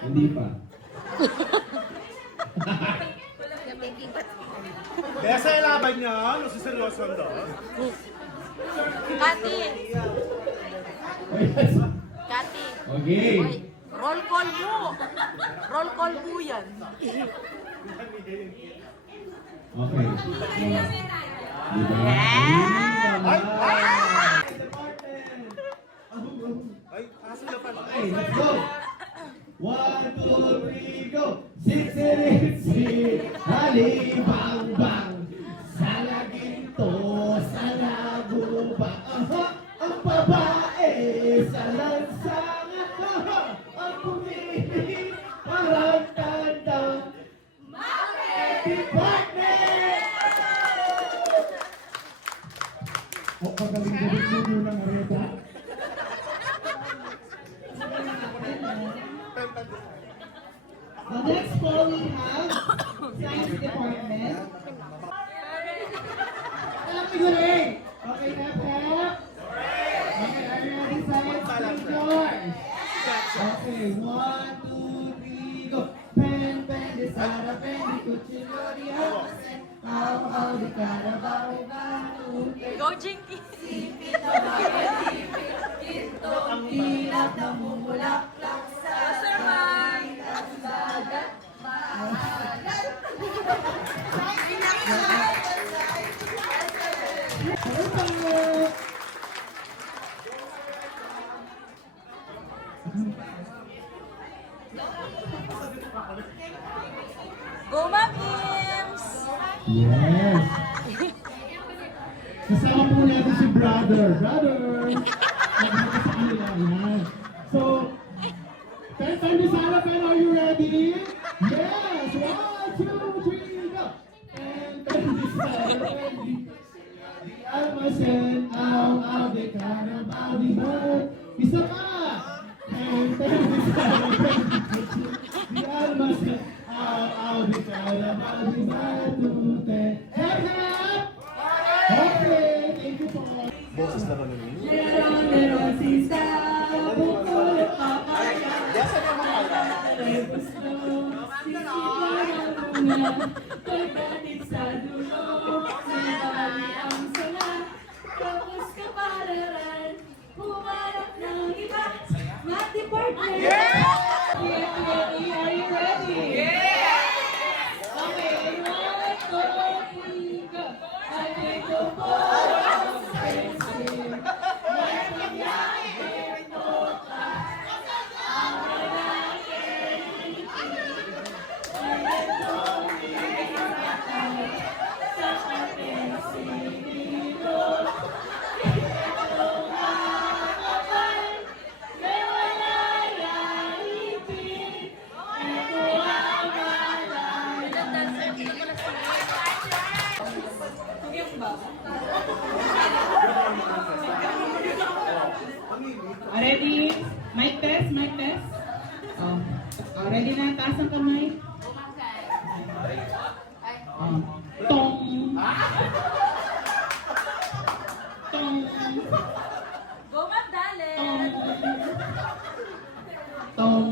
Hindi pa. Kaya sa ilaban niya, ano si seryoso doon? Kati. Kati. Okay. Oy, roll call mo. Roll call mo yan. Okay. Diba? Ay! Ah! Ay, kaso na pa. Okay, let's go. 1, 2, 3, go. Siksi, halibang bang. Sa laginto, sa lagubang. Aha, ang babae sa lansangan. Aha, ang pumili, parang tandang. Department! O pagaling-galing mo ng areta? The next poll we have Science Department. Alam mo yun eh! Okay na, Pep? Okay, are you ready, Science? Yours! Okay, 1, 2, 3, go! Pen, pen, de Sara, pen, de Cuchillo, di Hamasen, how, di Carabao, Ibanute. Go, Jinky. Ang hilap na mumulaklak sa Sermon. Go, Makims. Yes! Kasama po natin si Brother. Brother! Nandito sa kanila. Yan. So, Pen, Pen, Di Sara, Pen, are you ready? Yes! 1, 2, 3, go! Pen, Pen, Di Sara, Pen, Di Almacen, Aw, Aw, Di Carabao, Di Bird. Isa pa! Pen, Pen, Di Sara, Pen, Di Almacen, Aw, Aw, Di Carabao, Di Batute. Hep, hep! Okay, thank you po. Boses na naman yun. Meron si Sal, bukod papaya. Ay gusto, sisigaran mo na. Pagdating sa dulo, may bali ang sala. Tapos kapalaran, humarap ng iba. Math Department! Are you ready? Okay, 1, 2, 3, go! Ay, go po! Ready? Mic test, mic test. Oh. Ready na? Taas ang kamay. Tong. Tong. Go, Magdalene. Tong.